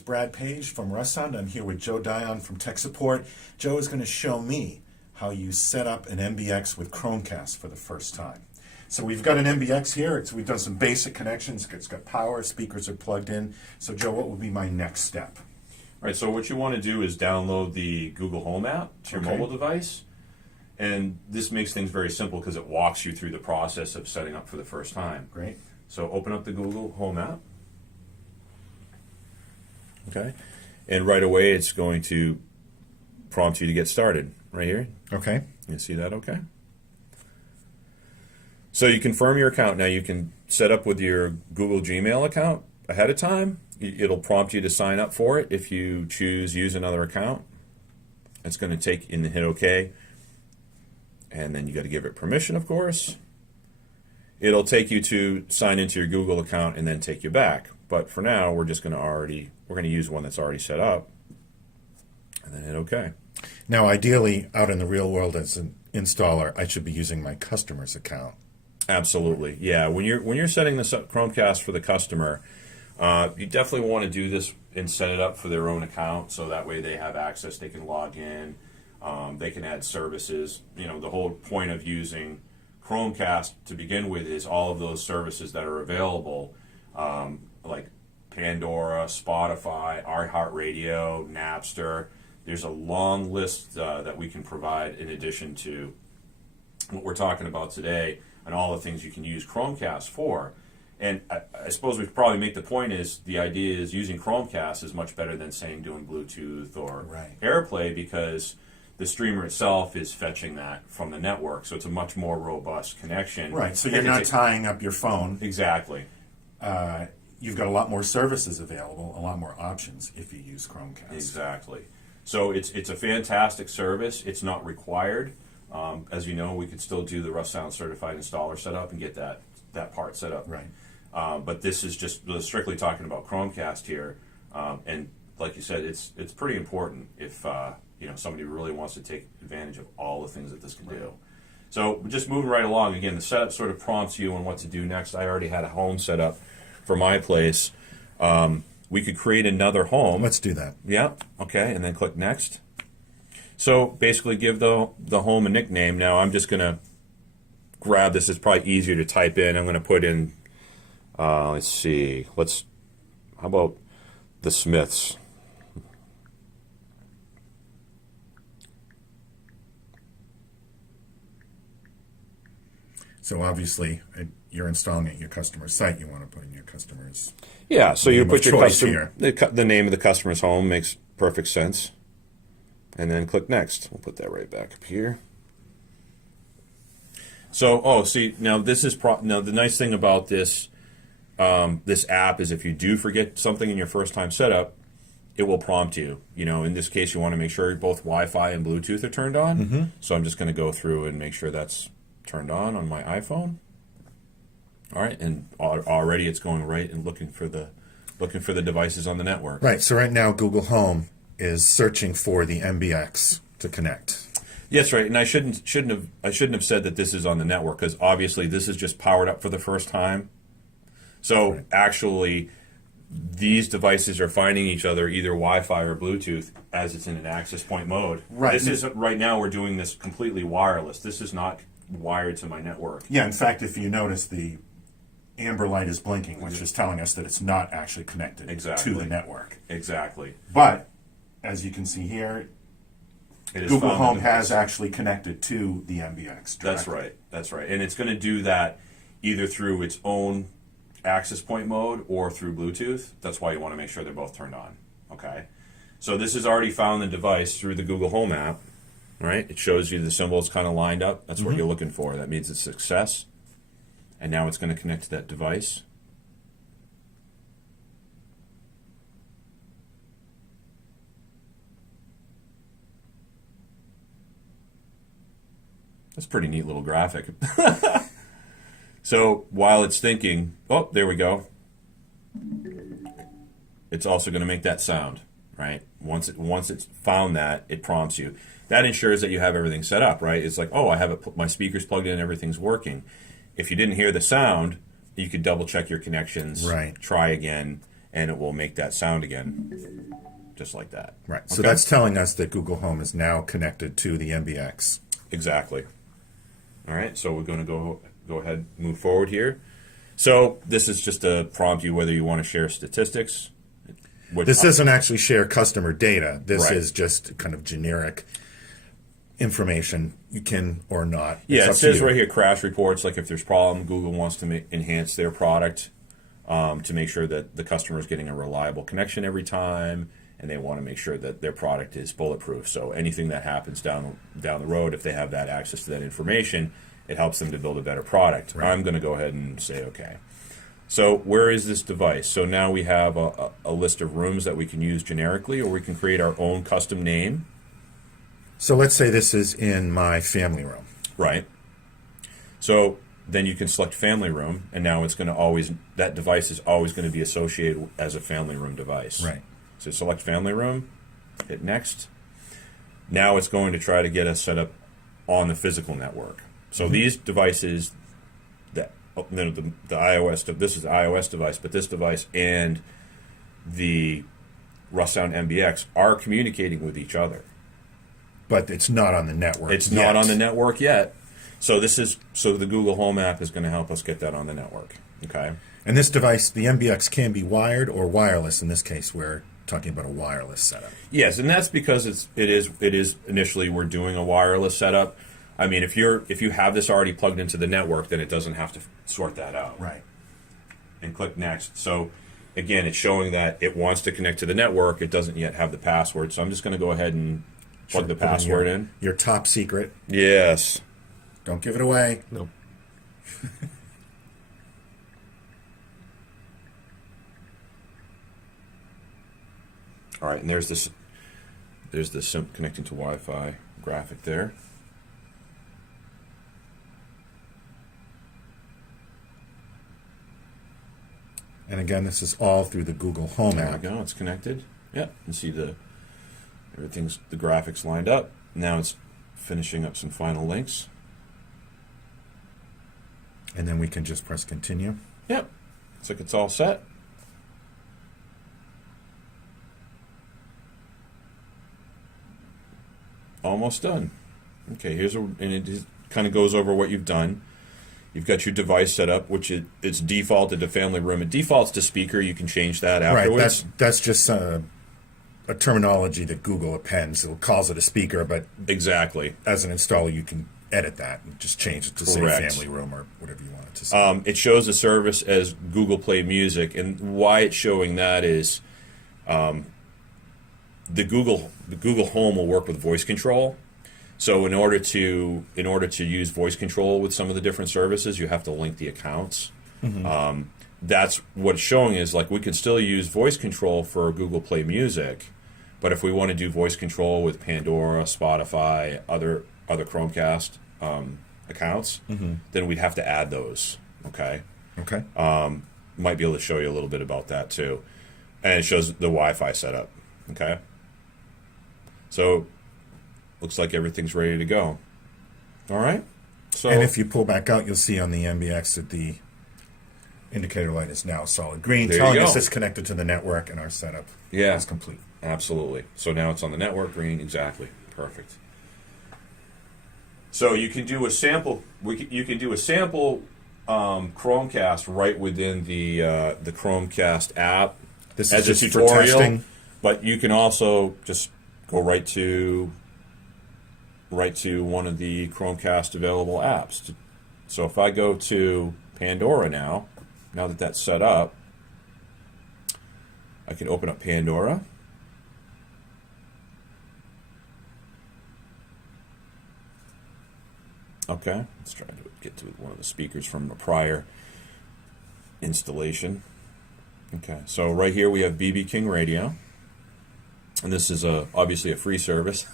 is Brad Page from Russound. I'm here with Joe Dion from Tech Support. Joe is going to show me how you set up an MBX with Chromecast for the first time. So we've got an MBX here. We've done some basic connections. It's got power, speakers are plugged in. So Joe, what would be my next step? All right, so what you want to do is download the Google Home app to your mobile device. And this makes things very simple because it walks you through the process of setting up for the first time. Great. So open up the Google Home app. Okay. And right away it's going to prompt you to get started right here. Okay. You see that okay? So you confirm your account. Now you can set up with your Google Gmail account ahead of time. It'll prompt you to sign up for it. If you choose use another account, it's going to take and hit OK. And then you got to give it permission, of course. It'll take you to sign into your Google account and then take you back. But for now, we're just going to use one that's already set up, and then hit OK. Now, ideally, out in the real world as an installer, I should be using my customer's account. Absolutely, yeah. When you're setting this up, Chromecast for the customer, you definitely want to do this and set it up for their own account, so that way they have access. They can log in. They can add services. You know, the whole point of using Chromecast to begin with is all of those services that are available, like Pandora, Spotify, iHeartRadio, Napster. There's a long list that we can provide in addition to what we're talking about today and all the things you can use Chromecast for. And I suppose we could probably make the point is the idea is using Chromecast is much better than saying doing Bluetooth or AirPlay, because the streamer itself is fetching that from the network, so it's a much more robust connection. Right, so you're not tying up your phone. Exactly. You've got a lot more services available, a lot more options if you use Chromecast. Exactly. So it's a fantastic service. It's not required. As you know, we could still do the Russound certified installer setup and get that part set up. Right. But this is just strictly talking about Chromecast here, and like you said, it's pretty important if somebody really wants to take advantage of all the things that this can do. So just moving right along, again, the setup sort of prompts you on what to do next. I already had a home set up for my place. We could create another home. Let's do that. Yeah, okay, and then click next. So basically give the home a nickname. Now I'm just going to grab this. It's probably easier to type in. I'm going to put in, let's see, how about the Smiths? So obviously, you're installing it at your customer's site. You want to put in your customer's yeah. So you put your customer the name of the customer's home makes perfect sense, and then click next. We'll put that right back up here. So see now this is now the nice thing about this this app is if you do forget something in your first time setup, it will prompt you. You know, in this case, you want to make sure both Wi-Fi and Bluetooth are turned on. Mm-hmm. So I'm just going to go through and make sure that's turned on my iPhone. All right, and already it's going right and looking for the devices on the network. Right. So right now Google Home is searching for the MBX to connect. Yes, right. And I shouldn't have said that this is on the network, because obviously this is just powered up for the first time. So actually, these devices are finding each other either Wi-Fi or Bluetooth as it's in an access point mode. Right. This is right now we're doing this completely wireless. This is not wired to my network. Yeah. In fact, if you notice, the amber light is blinking, which is telling us that it's not actually connected to the network. Exactly. But as you can see here, Google Home has actually connected to the MBX directly. That's right. That's right. And it's going to do that either through its own access point mode or through Bluetooth. That's why you want to make sure they're both turned on. Okay. So this has already found the device through the Google Home app. Right? It shows you the symbols kind of lined up. That's what you're looking for. That means it's success. And now it's going to connect to that device. That's a pretty neat little graphic. So while it's thinking, oh, there we go. It's also going to make that sound, right? Once it's found that, it prompts you. That ensures that you have everything set up, right? It's like, oh, I have my speakers plugged in, everything's working. If you didn't hear the sound, you could double check your connections, right. Try again, and it will make that sound again, just like that. Right. So Okay? that's telling us that Google Home is now connected to the MBX. Exactly. All right, so we're going to go ahead and move forward here. So this is just to prompt you whether you want to share statistics. This doesn't actually share customer data. This Right. is just kind of generic information. You can or not. Yeah, It's it up to says you. right here, crash reports, like if there's problem, Google wants to enhance their product to make sure that the customer is getting a reliable connection every time, and they want to make sure that their product is bulletproof. So anything that happens down the road, if they have that access to that information, it helps them to build a better product. Right. I'm going to go ahead and say okay. So where is this device? So now we have a list of rooms that we can use generically, or we can create our own custom name. So let's say this is in my family room. Right. So then you can select family room, and now it's going to always, that device is always going to be associated as a family room device. Right. So select family room, hit next. Now it's going to try to get us set up on the physical network. So these devices, the iOS, this is the iOS device, but this device and the Russound MBX are communicating with each other. But it's not on the network. It's yet. not on the network yet. So the Google Home app is going to help us get that on the network. Okay. And this device, the MBX, can be wired or wireless. In this case, we're talking about a wireless setup. Yes, and that's because it is initially we're doing a wireless setup. I mean, if you have this already plugged into the network, then it doesn't have to sort that out. Right. And click next. So again, it's showing that it wants to connect to the network. It doesn't yet have the password. So I'm just going to go ahead and plug the password in. Your top secret. Yes. Don't give it away. Nope. All right, and there's this connecting to Wi-Fi graphic there. And again, this is all through the Google Home There we app. go. It's connected. Yep. You see the graphics lined up. Now it's finishing up some final links. And then we can just press continue. Yep. Looks like it's all set. Almost done. Okay, and it kind of goes over what you've done. You've got your device set up, which it's defaulted to family room. It defaults to speaker. You can change that afterwards. Right. That's just a terminology that Google appends. It calls it a speaker, but Exactly. as an installer, you can edit that and just change it to Correct. say family room or whatever you want it to say. It shows the service as Google Play Music, and why it's showing that is the Google Home will work with voice control. So in order to use voice control with some of the different services, you have to link the accounts. That's what it's showing is like we can still use voice control for Google Play Music, but if we want to do voice control with Pandora, Spotify, other Chromecast accounts, then we'd have to add those. Okay. Okay. Might be able to show you a little bit about that too, and it shows the Wi-Fi setup. Okay. So looks like everything's ready to go. All right. So And if you pull back out, you'll see on the MBX that the indicator light is now solid green, There you telling go. us it's connected to the network and our setup Yeah. is complete. Absolutely. So now it's on the network green. Exactly. Perfect. So you can do a sample. You can do a sample Chromecast right within the Chromecast app This as is a just for tutorial. testing. But you can also just go right to one of the Chromecast available apps. So if I go to Pandora now that that's set up, I can open up Pandora. Okay, let's try to get to one of the speakers from a prior installation. Okay, so right here we have BB King Radio. And this is obviously a free service,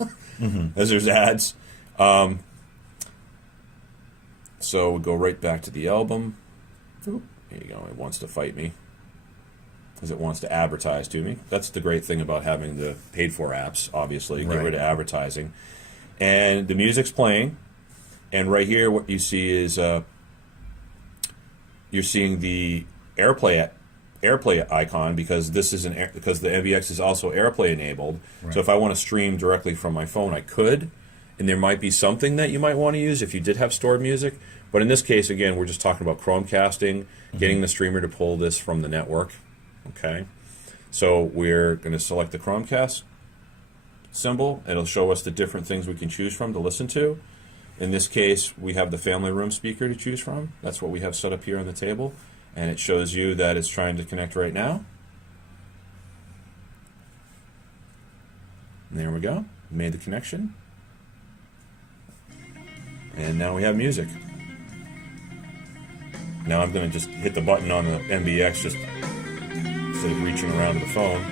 as there's ads. So we go right back to the album. Oop, there you go. It wants to fight me, because it wants to advertise to me. That's the great thing about having the paid-for apps, obviously. Get Right. rid of advertising. And the music's playing. And right here, what you see is you're seeing the AirPlay AirPlay icon because this is because the MBX is also AirPlay enabled. Right. So if I want to stream directly from my phone, I could, and there might be something that you might want to use if you did have stored music. But in this case, again, we're just talking about Chromecasting, getting the streamer to pull this from the network. Okay, so we're going to select the Chromecast symbol. It'll show us the different things we can choose from to listen to. In this case, we have the family room speaker to choose from. That's what we have set up here on the table. And it shows you that it's trying to connect right now. And there we go. Made the connection. And now we have music. Now I'm going to just hit the button on the MBX just instead of reaching around to the phone.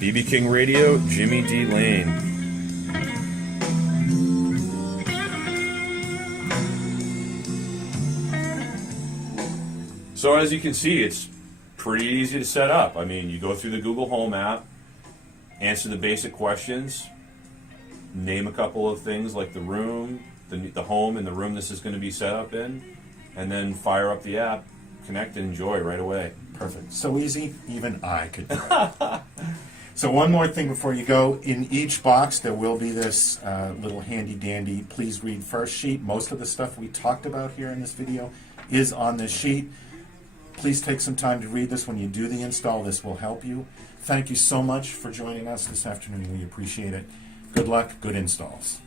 BB King Radio, Jimmy D. Lane. So as you can see, it's pretty easy to set up. I mean, you go through the Google Home app, answer the basic questions, name a couple of things like the room, the home and the room this is going to be set up in, and then fire up the app, connect and enjoy right away. Perfect. So easy, even I could do it. So one more thing before you go. In each box, there will be this little handy-dandy please read first sheet. Most of the stuff we talked about here in this video is on this sheet. Please take some time to read this when you do the install. This will help you. Thank you so much for joining us this afternoon. We appreciate it. Good luck, good installs.